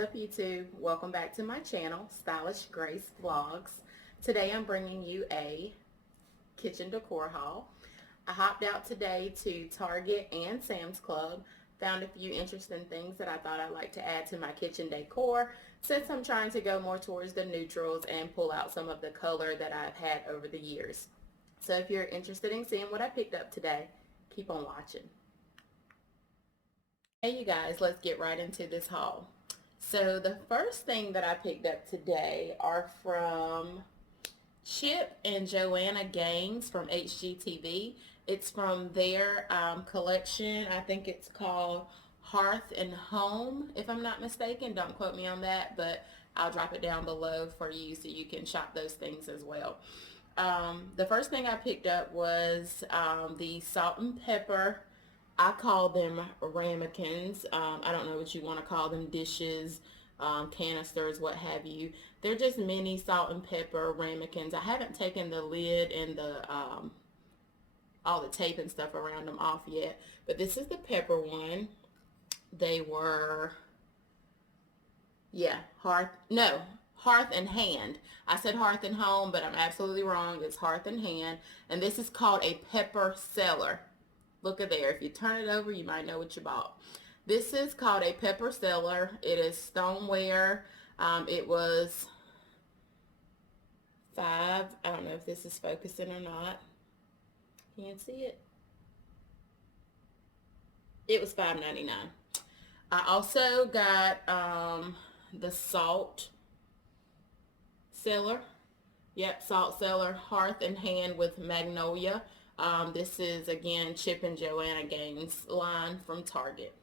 up YouTube? Welcome back to my channel, Stylish Grace Vlogs. Today I'm bringing you a kitchen decor haul. I hopped out today to Target and Sam's Club, found a few interesting things that I thought I'd like to add to my kitchen decor since I'm trying to go more towards the neutrals and pull out some of the color that I've had over the years. So if you're interested in seeing what I picked up today, keep on watching. Hey you guys, let's get right into this haul. So the first thing that I picked up today are from Chip and Joanna Gaines from HGTV. It's from their collection. I think it's called Hearth and Home, if I'm not mistaken. Don't quote me on that, but I'll drop it down below for you so you can shop those things as well. The first thing I picked up was the salt and pepper. I call them ramekins. I don't know what you want to call them, dishes, canisters, what have you. They're just mini salt and pepper ramekins. I haven't taken the lid and the all the tape and stuff around them off yet, but this is the pepper one. They were, Hearth and Hand. I said Hearth and Home, but I'm absolutely wrong. It's Hearth and Hand, and this is called a pepper cellar. Look at there. If you turn it over, you might know what you bought. This is called a pepper cellar. It is Stoneware. It was I don't know if this is focusing or not. Can't see it. It was $5.99. I also got the salt cellar. Yep, salt cellar, Hearth and Hand with Magnolia. This is, again, Chip and Joanna Gaines line from Target.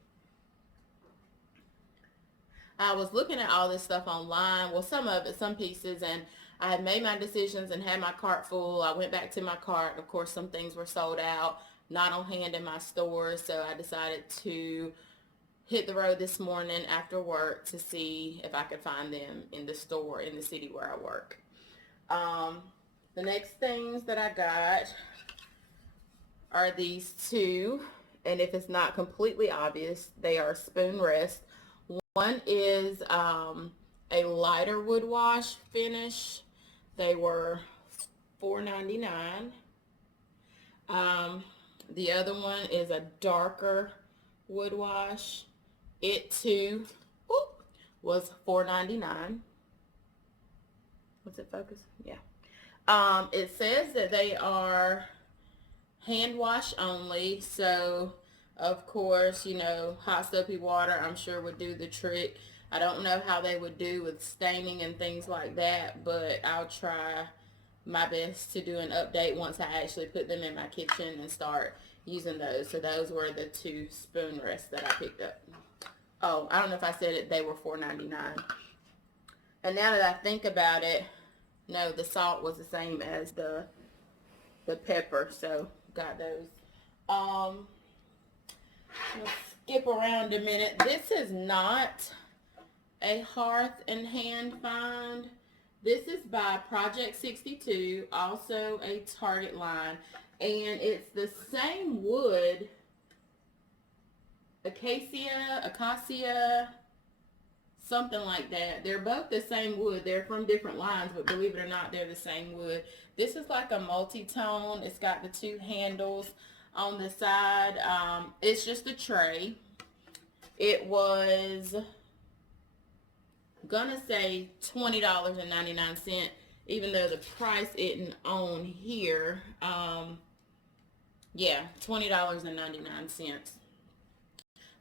I was looking at all this stuff online, well, some of it, some pieces, and I had made my decisions and had my cart full. I went back to my cart. Of course, some things were sold out, not on hand in my stores, so I decided to hit the road this morning after work to see if I could find them in the store in the city where I work. The next things that I got are these two, and if it's not completely obvious, they are spoon rest. One is a lighter wood wash finish. They were $4.99. The other one is a darker wood wash. It too was $4.99. What's it focus? Yeah. It says that they are hand wash only, so of course, you know, hot soapy water I'm sure would do the trick. I don't know how they would do with staining and things like that, but I'll try my best to do an update once I actually put them in my kitchen and start using those. So those were the two spoon rests that I picked up. Oh, I don't know if I said it, they were $4.99. And now that I think about it, no, the salt was the same as the pepper, so got those. Let's skip around a minute. This is not a Hearth and Hand find. This is by Project 62, also a Target line, and it's the same wood, acacia, something like that. They're both the same wood. They're from different lines, but believe it or not, they're the same wood. This is like a multi-tone. It's got the two handles on the side. It's just a tray. It was gonna say $20.99, even though the price isn't on here. Yeah, $20.99.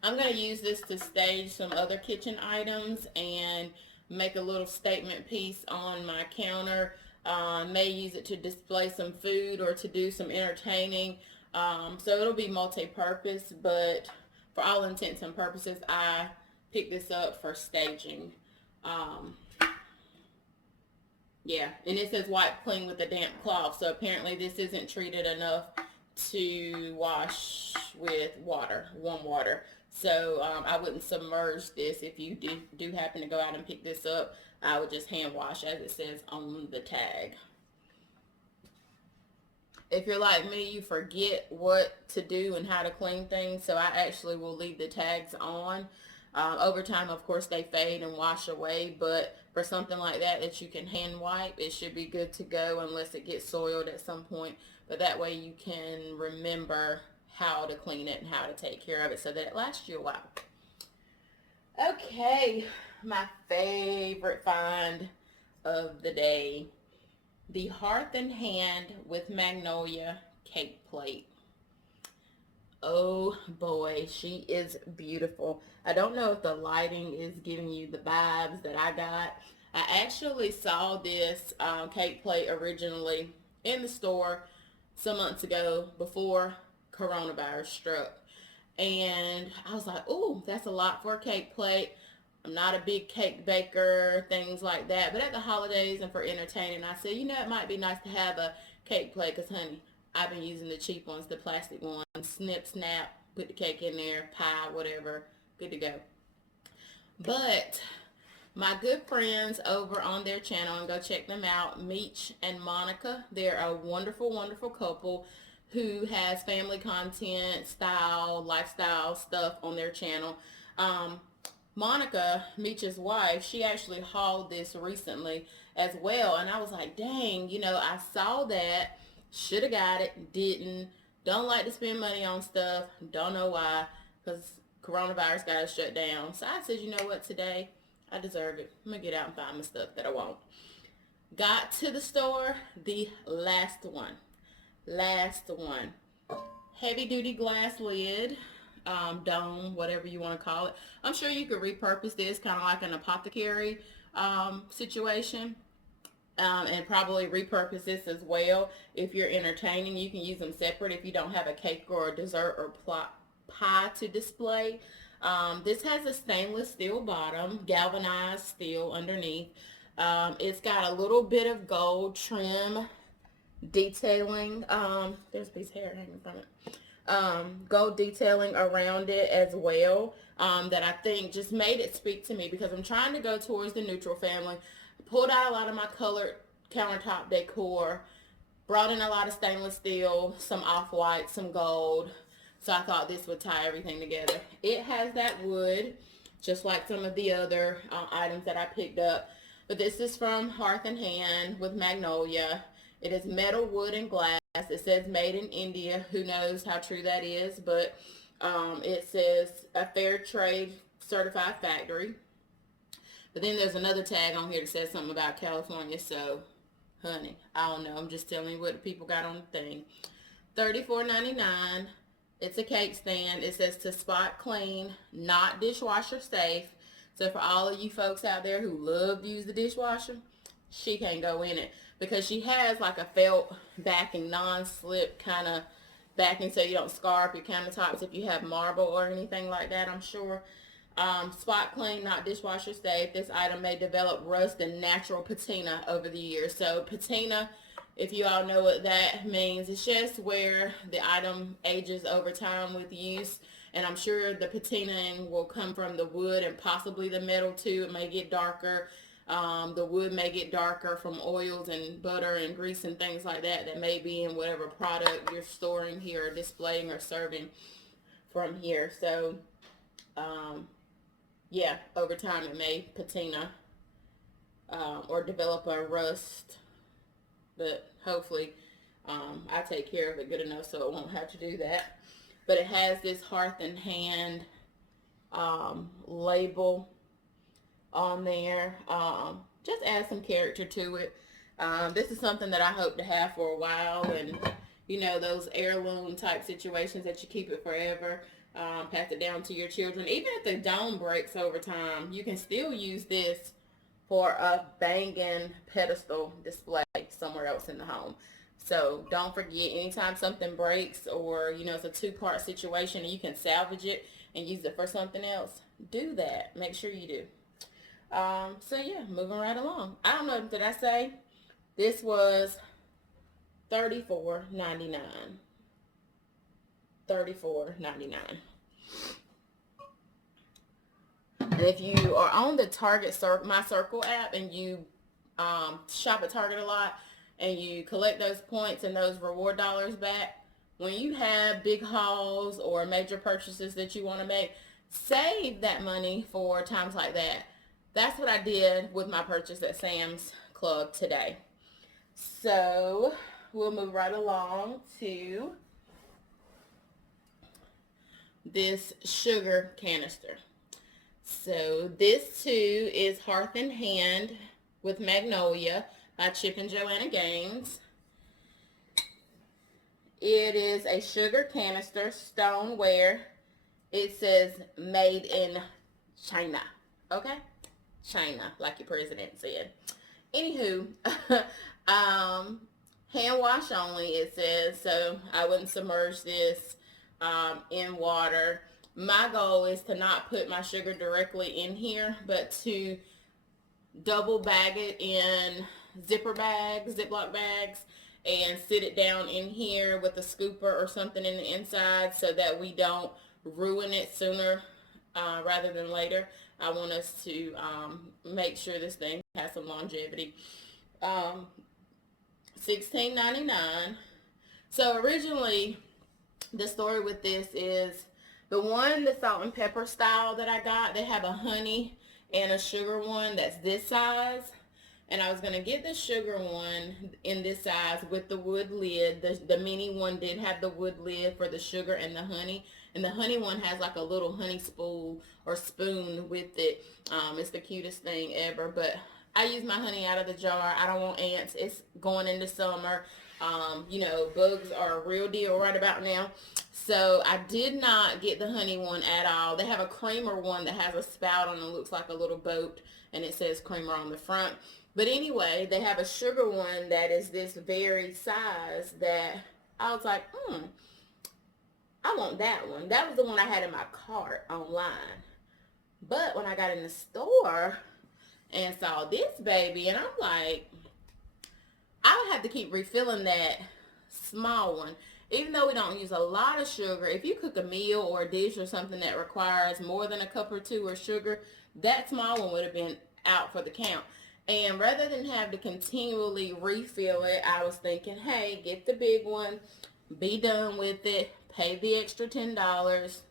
I'm going to use this to stage some other kitchen items and make a little statement piece on my counter. May use it to display some food or to do some entertaining. So it'll be multi-purpose, but for all intents and purposes, I picked this up for staging. Yeah, and it says wipe clean with a damp cloth, so apparently this isn't treated enough to wash with water, warm water. So I wouldn't submerge this. If you do happen to go out and pick this up, I would just hand wash as it says on the tag. If you're like me, you forget what to do and how to clean things, so I actually will leave the tags on. Over time, of course, they fade and wash away, but for something like that that you can hand wipe, it should be good to go unless it gets soiled at some point. But that way you can remember how to clean it and how to take care of it so that it lasts you a while. Okay, my favorite find of the day, the Hearth and Hand with Magnolia cake plate. Oh boy, she is beautiful. I don't know if the lighting is giving you the vibes that I got. I actually saw this cake plate originally in the store some months ago before coronavirus struck. And I was like, oh, that's a lot for a cake plate. I'm not a big cake baker, things like that. But at the holidays and for entertaining, I said, you know, it might be nice to have a cake plate because, honey, I've been using the cheap ones, the plastic ones. Snip, snap, put the cake in there, pie, whatever, good to go. But my good friends over on their channel, and go check them out, Meech and Monica, they're a wonderful, wonderful couple who has family content, style, lifestyle stuff on their channel. Monica, Meech's wife, she actually hauled this recently as well. And I was like, dang, you know, I saw that, should have got it, didn't. Don't like to spend money on stuff. Don't know why, because coronavirus got us shut down. So I said, you know what, today, I deserve it. I'm going to get out and find my stuff that I want. Got to the store, the last one. Heavy duty glass lid, dome, whatever you want to call it. I'm sure you could repurpose this kind of like an apothecary situation, and probably repurpose this as well. If you're entertaining, you can use them separate if you don't have a cake or a dessert or pie to display. This has a stainless steel bottom, galvanized steel underneath. It's got a little bit of gold trim detailing. There's this hair hanging from it. Gold detailing around it as well, that I think just made it speak to me because I'm trying to go towards the neutral family. Pulled out a lot of my colored countertop decor, brought in a lot of stainless steel, some off-white, some gold. So I thought this would tie everything together. It has that wood, just like some of the other items that I picked up. But this is from Hearth and Hand with Magnolia. It is metal, wood, and glass. It says made in India. Who knows how true that is, but it says a fair trade certified factory. But then there's another tag on here that says something about California. So, honey, I don't know. I'm just telling you what the people got on the thing. $34.99. It's a cake stand. It says to spot clean, not dishwasher safe. So for all of you folks out there who love to use the dishwasher, she can't go in it because she has like a felt backing, non-slip kind of backing so you don't scar up your countertops if you have marble or anything like that, I'm sure. Spot clean, not dishwasher safe. This item may develop rust and natural patina over the years. So patina, if you all know what that means, it's just where the item ages over time with use. And I'm sure the patinaing will come from the wood and possibly the metal too. It may get darker. The wood may get darker from oils and butter and grease and things like that that may be in whatever product you're storing here or displaying or serving from here. So, yeah, over time it may patina or develop a rust. But hopefully I take care of it good enough so it won't have to do that. But it has this Hearth and Hand label on there. Just add some character to it. This is something that I hope to have for a while, and you know, those heirloom type situations that you keep it forever, pass it down to your children. Even if the dome breaks over time, you can still use this for a banging pedestal display somewhere else in the home. So don't forget, anytime something breaks or, you know, it's a two-part situation and you can salvage it and use it for something else, do that. Make sure you do. So yeah, moving right along. I don't know, did I say this was $34.99? $34.99. And if you are on the Target My Circle app and you shop at Target a lot and you collect those points and those reward dollars back, when you have big hauls or major purchases that you want to make, save that money for times like that. That's what I did with my purchase at Sam's Club today. So we'll move right along to this sugar canister. So this too is Hearth and Hand with Magnolia by Chip and Joanna Gaines. It is a sugar canister, Stoneware. It says made in China. Okay? China, like your president said. Anywho, hand wash only, it says. So I wouldn't submerge this in water. My goal is to not put my sugar directly in here, but to double bag it in Ziploc bags, and sit it down in here with a scooper or something in the inside so that we don't ruin it sooner rather than later. I want us to make sure this thing has some longevity. $16.99. So originally, the story with this is the one, the salt and pepper style that I got, they have a honey and a sugar one that's this size. And I was going to get the sugar one in this size with the wood lid. The mini one did have the wood lid for the sugar and the honey. And the honey one has like a little honey spool or spoon with it. It's the cutest thing ever. But I use my honey out of the jar. I don't want ants. It's going into summer. You know, bugs are a real deal right about now. So I did not get the honey one at all. They have a creamer one that has a spout on it. Looks like a little boat. And it says creamer on the front. But anyway, they have a sugar one that is this very size that I was like, I want that one. That was the one I had in my cart online. But when I got in the store and saw this baby, and I'm like, I would have to keep refilling that small one. Even though we don't use a lot of sugar, if you cook a meal or a dish or something that requires more than a cup or two of sugar, that small one would have been out for the count. And rather than have to continually refill it, I was thinking, hey, get the big one, be done with it, pay the extra $10,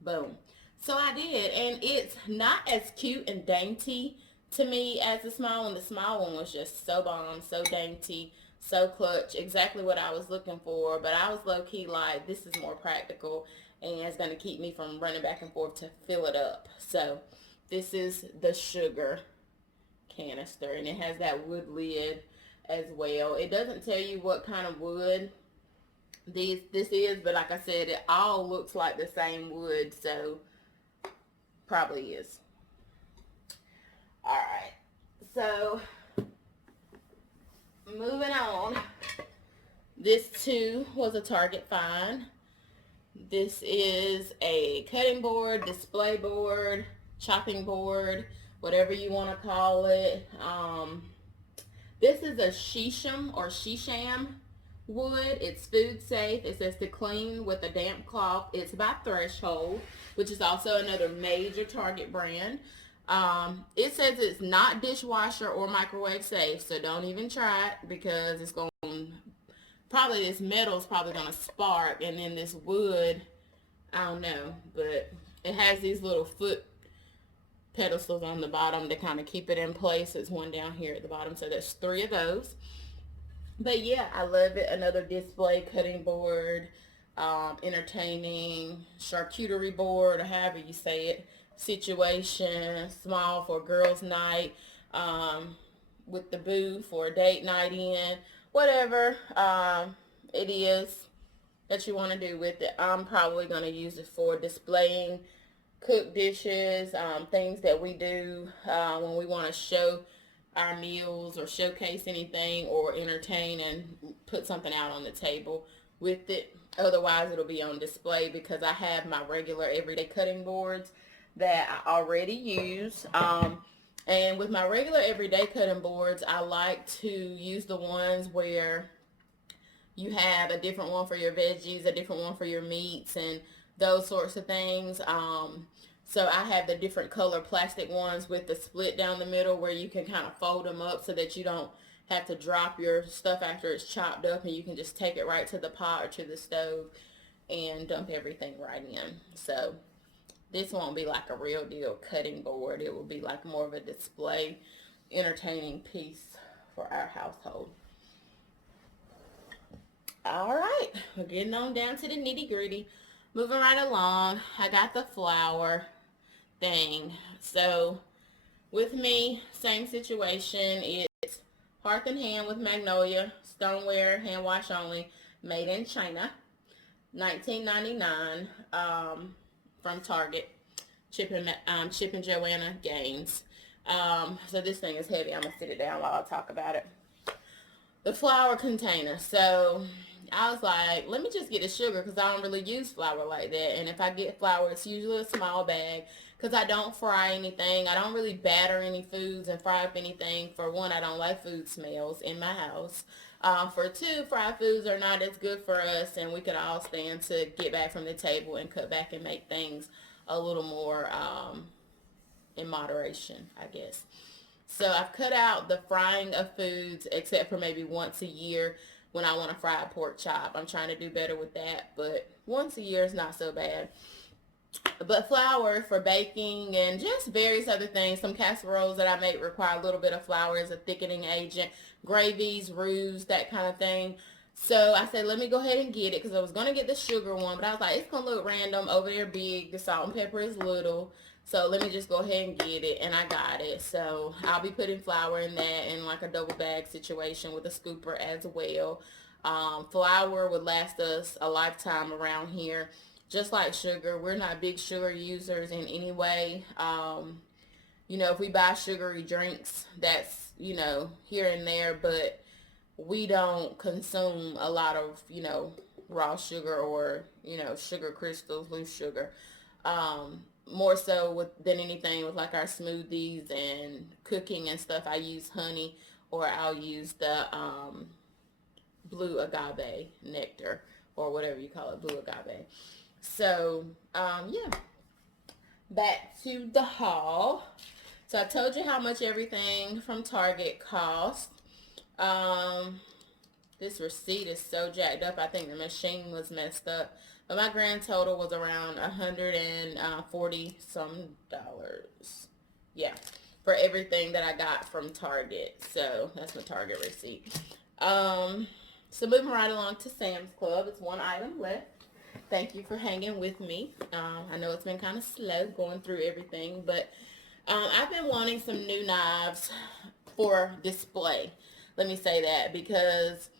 boom. So I did, and it's not as cute and dainty to me as the small one. The small one was just so bomb, so dainty, so clutch, exactly what I was looking for. But I was low-key like, this is more practical, and it's going to keep me from running back and forth to fill it up. So this is the sugar canister, and it has that wood lid as well. It doesn't tell you what kind of wood this is, but like I said, it all looks like the same wood, so probably is. Alright, so moving on. This too was a Target find. This is a cutting board, display board, chopping board, whatever you want to call it. This is a shisham wood. It's food safe. It says to clean with a damp cloth. It's by Threshold, which is also another major Target brand. It says it's not dishwasher or microwave safe, so don't even try it because it's going probably, this metal is probably going to spark, and then this wood, I don't know, but it has these little foot pedestals on the bottom to kind of keep it in place. There's one down here at the bottom, so there's 3 of those. But yeah, I love it. Another display cutting board, entertaining charcuterie board, or however you say it, situation, small for girls night, with the booth for a date night in, whatever it is that you want to do with it. I'm probably going to use it for displaying cooked dishes, things that we do when we want to show our meals or showcase anything or entertain and put something out on the table with it. Otherwise, it'll be on display because I have my regular everyday cutting boards that I already use. And with my regular everyday cutting boards, I like to use the ones where you have a different one for your veggies, a different one for your meats, and those sorts of things. So I have the different color plastic ones with the split down the middle where you can kind of fold them up so that you don't have to drop your stuff after it's chopped up, and you can just take it right to the pot or to the stove and dump everything right in. So this won't be like a real deal cutting board. It will be like more of a display, entertaining piece for our household. All right, we're getting on down to the nitty gritty. Moving right along, I got the flower thing. So with me, same situation. It's Hearth and Hand with Magnolia, Stoneware, hand wash only, made in China, $19.99 from Target. Chip and Joanna Gaines. So this thing is heavy. I'm gonna sit it down while I talk about it. The flour container. So I was like, let me just get the sugar because I don't really use flour like that. And if I get flour, it's usually a small bag because I don't fry anything. I don't really batter any foods and fry up anything. For one, I don't like food smells in my house. For two, fried foods are not as good for us, and we could all stand to get back from the table and cut back and make things a little more in moderation, I guess. So I've cut out the frying of foods except for maybe once a year when I want to fry a pork chop. I'm trying to do better with that, but once a year is not so bad. But flour for baking and just various other things. Some casseroles that I make require a little bit of flour as a thickening agent. Gravies, roux, that kind of thing. So I said, let me go ahead and get it because I was going to get the sugar one, but I was like, it's going to look random. Over there big. The salt and pepper is little. So let me just go ahead and get it, and I got it. So I'll be putting flour in that in like a double bag situation with a scooper as well. Flour would last us a lifetime around here. Just like sugar, we're not big sugar users in any way. You know, if we buy sugary drinks, that's, you know, here and there, but we don't consume a lot of, you know, raw sugar or, you know, sugar crystals, loose sugar. More so than anything with like our smoothies and cooking and stuff, I use honey, or I'll use the blue agave nectar, or whatever you call it, blue agave. So yeah, back to the haul. So I told you how much everything from Target cost. This receipt is so jacked up. I think the machine was messed up. But my grand total was around $140 some dollars. Yeah, for everything that I got from Target. So that's my Target receipt. So moving right along to Sam's Club. It's one item left. Thank you for hanging with me. I know it's been kind of slow going through everything, but I've been wanting some new knives for display. Let me say that because...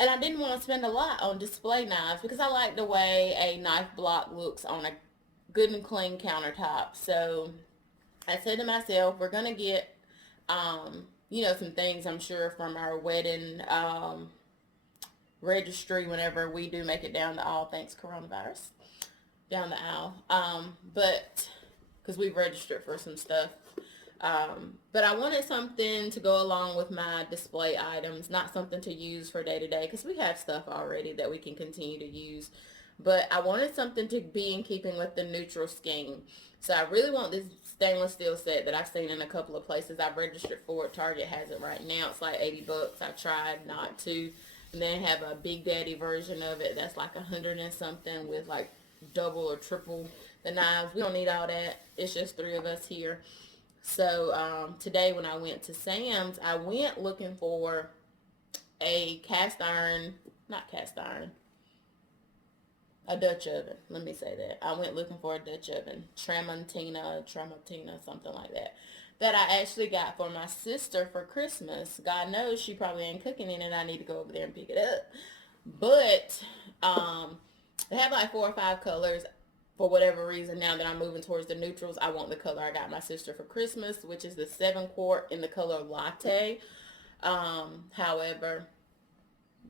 And I didn't want to spend a lot on display knives because I like the way a knife block looks on a good and clean countertop. So I said to myself, we're going to get, you know, some things I'm sure from our wedding registry whenever we do make it down the aisle, thanks coronavirus, down the aisle. But because we've registered for some stuff. But I wanted something to go along with my display items, not something to use for day to day because we have stuff already that we can continue to use. But I wanted something to be in keeping with the neutral scheme. So I really want this stainless steel set that I've seen in a couple of places. I've registered for it. Target has it right now. It's like $80. I tried not to. And then have a Big Daddy version of it that's like 100 and something with like double or triple the knives. We don't need all that. It's just 3 of us here. So today when I went to Sam's, I went looking for a a Dutch oven. Let me say that. I went looking for a Dutch oven, Tramontina, something like that, that I actually got for my sister for Christmas. God knows she probably ain't cooking in it. I need to go over there and pick it up. But they have like 4 or 5 colors. For whatever reason, now that I'm moving towards the neutrals, I want the color I got my sister for Christmas, which is the 7 quart in the color latte. However,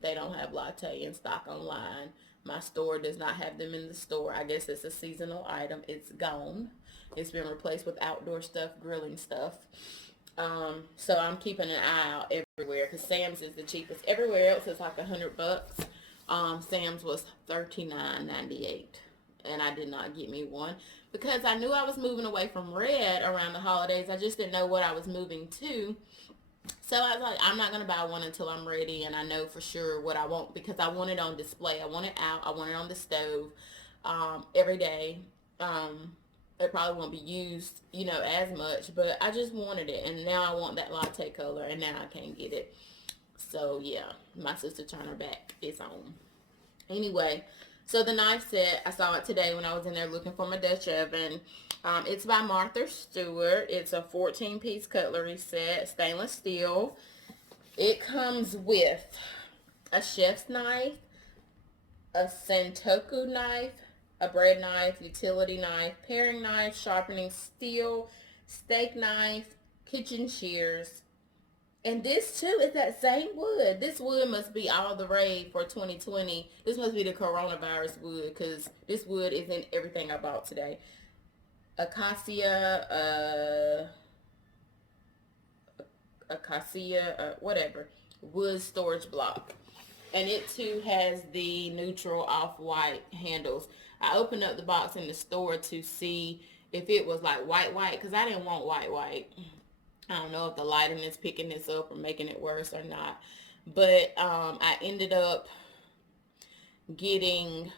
they don't have latte in stock online. My store does not have them in the store. I guess it's a seasonal item. It's gone. It's been replaced with outdoor stuff, grilling stuff. So I'm keeping an eye out everywhere because Sam's is the cheapest. Everywhere else is like $100. Sam's was $39.98. And I did not get me one because I knew I was moving away from red around the holidays. I just didn't know what I was moving to. So I was like, I'm not going to buy one until I'm ready and I know for sure what I want because I want it on display. I want it out. I want it on the stove every day. It probably won't be used, you know, as much, but I just wanted it, and now I want that latte color, and now I can't get it. So yeah, my sister turned her back. It's on. Anyway, so the knife set, I saw it today when I was in there looking for my Dutch oven. It's by Martha Stewart. It's a 14-piece cutlery set, stainless steel. It comes with a chef's knife, a Santoku knife, a bread knife, utility knife, paring knife, sharpening steel, steak knife, kitchen shears. And this too is that same wood. This wood must be all the rage for 2020. This must be the coronavirus wood, because this wood is in everything I bought today. Acacia, whatever, wood storage block. And it too has the neutral off-white handles. I opened up the box in the store to see if it was like white, because I didn't want white. I don't know if the lighting is picking this up or making it worse or not. But I ended up getting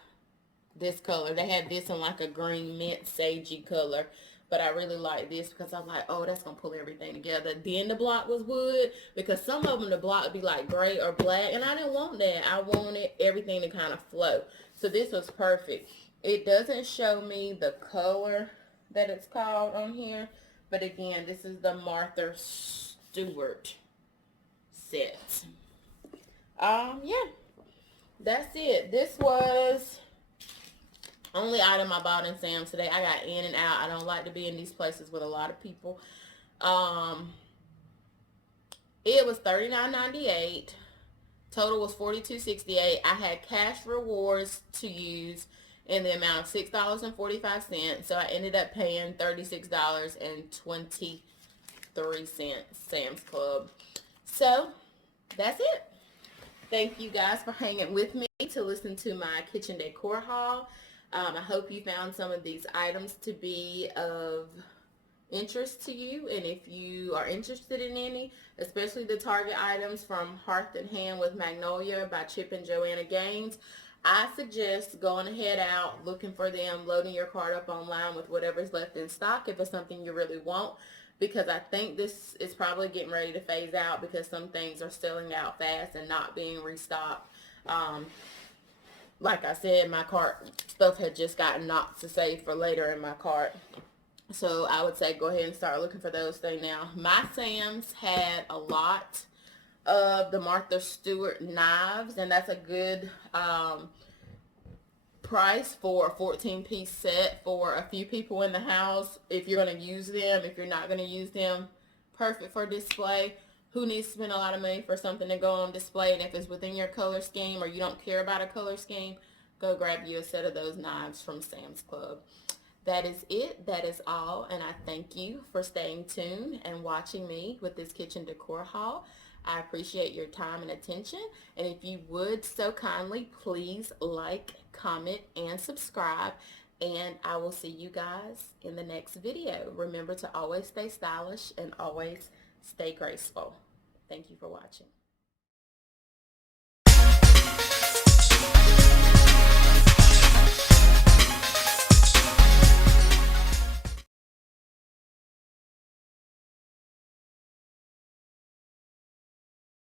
this color. They had this in like a green mint sagey color. But I really like this because I'm like, oh, that's going to pull everything together. Then the block was wood, because some of them, the block would be like gray or black. And I didn't want that. I wanted everything to kind of flow. So this was perfect. It doesn't show me the color that it's called on here. But again, this is the Martha Stewart set. Yeah, that's it. This was only item I bought in Sam's today. I got in and out. I don't like to be in these places with a lot of people. It was $39.98. Total was $42.68. I had cash rewards to use in the amount of $6.45. So I ended up paying $36.23 Sam's Club. So that's it. Thank you guys for hanging with me to listen to my kitchen decor haul. I hope you found some of these items to be of interest to you, and if you are interested in any, especially the Target items from Hearth and Hand with Magnolia by Chip and Joanna Gaines, I suggest going ahead out, looking for them, loading your cart up online with whatever's left in stock if it's something you really want, because I think this is probably getting ready to phase out because some things are selling out fast and not being restocked. Like I said, my cart stuff had just gotten knocked to save for later in my cart. So I would say go ahead and start looking for those things now. My Sam's had a lot of the Martha Stewart knives, and that's a good price for a 14-piece set for a few people in the house. If you're going to use them, if you're not going to use them, perfect for display. Who needs to spend a lot of money for something to go on display? And if it's within your color scheme or you don't care about a color scheme, go grab you a set of those knives from Sam's Club. That is it. That is all. And I thank you for staying tuned and watching me with this kitchen decor haul. I appreciate your time and attention. And if you would so kindly, please like, comment, and subscribe. And I will see you guys in the next video. Remember to always stay stylish and always stay graceful. Thank you for watching.